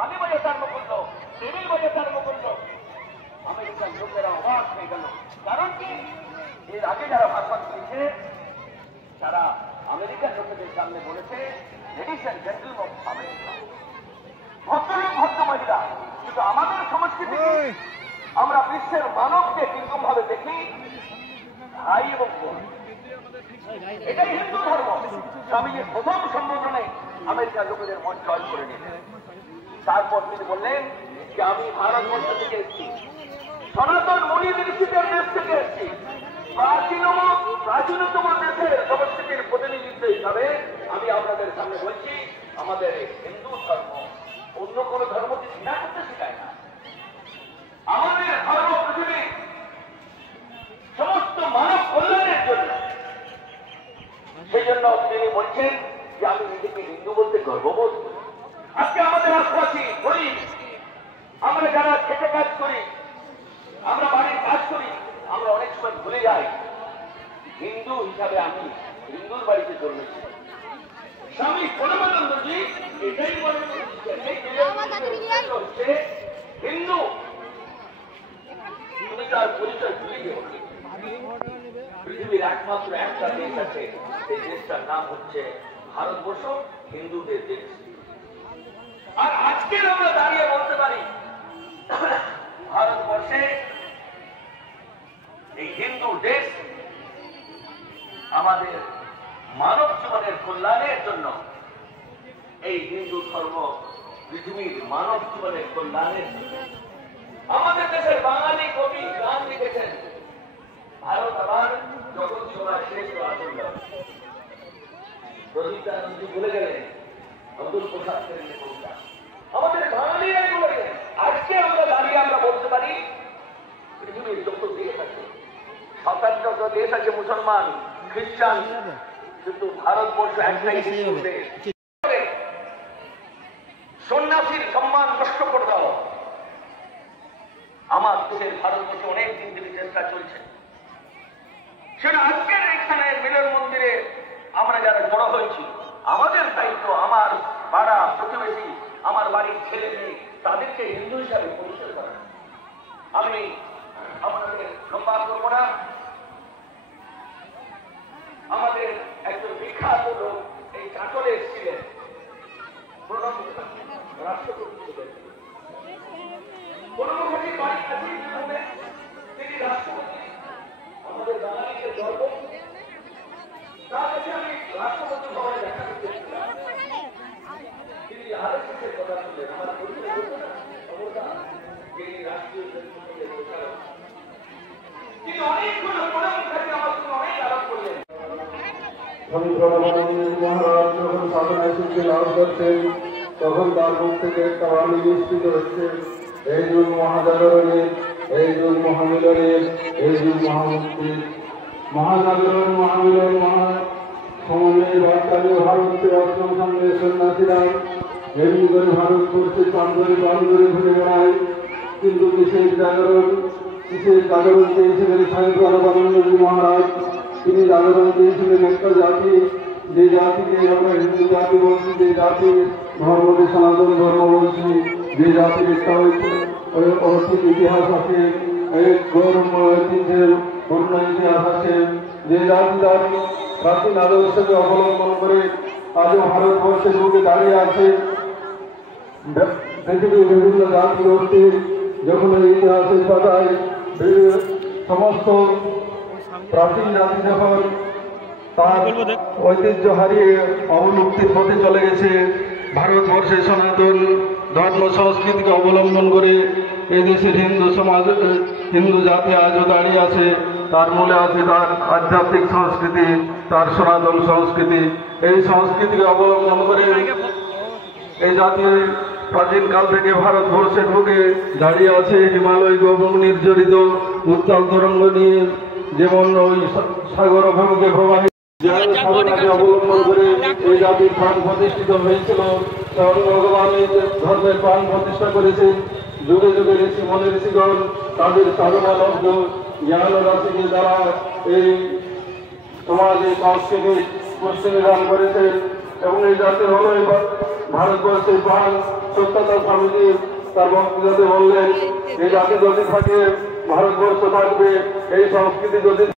তালি বাজাতে আরম্ভ করলো, টেবিল বাজাতে আরম্ভ করলো। আমেরিকার লোকেরা অবাক হয়ে গেল। কারণ কি, এর আগে যারা ভাষণ দিয়েছে তারা আমেরিকার লোকেদের সামনে বলেছে, ladies and gentleman of America, ভদ্রলোক ভদ্র মহিলা। কিন্তু আমাদের সংস্কৃতি আমরা বিশ্বের মানবকে কিরকম ভাবে দেখি, ভাই এবং বোন। এটাই হিন্দু ধর্ম। স্বামীজির প্রথম সম্বোধনে আমেরিকার লোকেদের মন জয় করে নিলেন। তারপর তিনি বললেন যে আমি ভারতবর্ষ থেকে এসেছি, সনাতন মুনি ঋষিদের দেশ থেকে এসেছি, প্রাচীনতম দেশের সংস্কৃতির প্রতিনিধিত্ব হিসাবে আমি আপনাদের সামনে বলছি, আমাদের হিন্দু ধর্ম অন্য কোন ধর্মকে ঘৃণা করতে শেখায় না। আমাদের ধর্ম পৃথিবীর সমস্ত মানব কল্যাণের জন্য। সেই জন্য তিনি বলছেন যে আমি নিজেকে হিন্দু বলতে গর্ববোধ করি। আজকে আমাদের আদিবাসী গরিব, আমরা যারা খেটে কাজ করি, আমরা বাড়ির কাজ করি, আমরা অনেক সময় ভুলে যাই হিন্দু হিসাবে আমি হিন্দুর বাড়িতে জন্মেছি। স্বামী পরমানন্দজি এটাই বলেন হচ্ছে হিন্দু, তুমি তার পরিচয় ভুলে গেও। পৃথিবীর একমাত্র একটা দেশ আছে, সেই দেশটার নাম হচ্ছে ভারতবর্ষ, হিন্দুদের দেশ। আর আজকে আমরা দাঁড়িয়ে বলতে পারি ভারতবর্ষে এই হিন্দু দেশ আমাদের মানব জীবনের কল্যাণের জন্য, এই হিন্দু ধর্ম পৃথিবীর মানব জীবনের কল্যাণের জন্য। আমাদের দেশের বাঙালি কবি গান লিখেছেন, ভারত আমার জগৎ সভার শ্রেষ্ঠ আসল। রবীন্দ্রনাথজি বলে গেলেন, আব্দুল প্রসাদ সেনের কবিতা আমাদের বাঙালিরাই বলে গেলেন। আজকে আমরা দাঁড়িয়ে আমরা বলতে পারি পৃথিবীর যত দেশ আছে, 57টা দেশ আছে মুসলমান, খ্রিস্টান, কিন্তু ভারতবর্ষ একটাই হিন্দু দেশ। সন্ন্যাসীর সম্মান নষ্ট করে দাও। আমার দেশের ভারতবর্ষে অনেক দিন থেকে চেষ্টা চলছে, সেটা আজকের এখানে মিলন মন্দিরে আমরা যারা জড়ো হয়েছি, আমাদের দায়িত্ব আমার পাড়া প্রতিবেশী, আমার বাড়ির ছেলে মেয়ে, তাদেরকে হিন্দু হিসাবে পরিচয় করা। আমি আপনাদের লম্বা করবো না। আমাদের একজন বিখ্যাত লোক এই চাটলে এসেছিলেন, প্রণব রাষ্ট্রপতি ছিলেন। প্রণবজির বাড়ি কাছেই তিনি রাষ্ট্রপতি, আমাদের বাঙালিদের গর্ব। তার কাছে আমি রাষ্ট্রপতি ভবনে দেখা করতে গেছিলাম। তিনি আরএসএসের কথা শুনলেন, আমার পরিচয় হতো না অবস্থা, তিনি রাষ্ট্রীয় প্রচারক। তিনি অনেকগুলো প্রণাম থাকে আমার সঙ্গে অনেক আলাপ করলেন। মহারাজ যখন সাধনায় সিদ্ধি লাভ করছেন, তখন তার মুখ থেকে একটা বাণী নিশ্চিত হচ্ছে, এই যুগ মহাজাগরণের, এই যুগ মহামিলনের, এই যুগ মহামুক্তির। মহাজাগরণ, মহামিলন, মহাসমনের বার্তালীয় ভারতকে অষ্টম সঙ্গে সন্ন্যাসীরা এমনি করে ভারতবর্ষে প্রান্তরে প্রান্তরে ঘুরে বেড়ায়। কিন্তু কিসের জাগরণ চেয়েছিলেন স্বামী প্রণবানন্দজি মহারাজ? তিনি জাগরণ চেয়েছিলেন একটা জাতি, যে জাতিকে আমরা হিন্দু জাতি বলছি, যে জাতির ধর্মকে সনাতন ধর্ম বলছি, যে জাতির একটা অর্থিক ইতিহাস আছে, গৌরবময় ঐতিহ্যের পূর্ণ ইতিহাস আছে, যে জাতি তার প্রাচীন আদর্শকে অবলম্বন করে আজও ভারতবর্ষের বুকে দাঁড়িয়ে আছে। পৃথিবীর বিভিন্ন জাতি গোষ্ঠীর যখন ইতিহাসের পাতায় সমস্ত প্রাচীন জাতি যখন তার ঐতিহ্য হারিয়ে অবলুপ্তির পথে চলে গেছে, ভারতবর্ষে সনাতন ধর্ম সংস্কৃতিকে অবলম্বন করে এদেশের হিন্দু সমাজ, হিন্দু জাতি আজও দাঁড়িয়ে আছে। তার মূলে আছে তার আধ্যাত্মিক সংস্কৃতি, তার সনাতন সংস্কৃতি। এই সংস্কৃতিকে অবলম্বন করে এই জাতির প্রাচীনকাল থেকে ভারতবর্ষের বুকে দাঁড়িয়ে আছে। হিমালয় গৌরব নির্জরিত উত্তাল তরঙ্গ নিয়ে যেমন ওই সাগর অভিমুখে প্রবাহিত অবলম্বন করে এই জাতির প্রাণ প্রতিষ্ঠিত হয়েছিল। ভগবান এই ধর্মের প্রাণ প্রতিষ্ঠা করেছেন। যুগে যুগে ঋষি মনে ঋষিগণ তাদের সাধনা লব্ধ জ্ঞান রাশিকে দ্বারা এই সমাজে সংস্কৃতি পুষ্টি নিদান করেছেন এবং এই জাতি হল ভারতবর্ষের প্রাণ সত্যতা স্বামীজি তার বক্তৃতাতে বললেন, এই জাতি যদি থাকে ভারতবর্ষ থাকবে, এই সংস্কৃতি যদি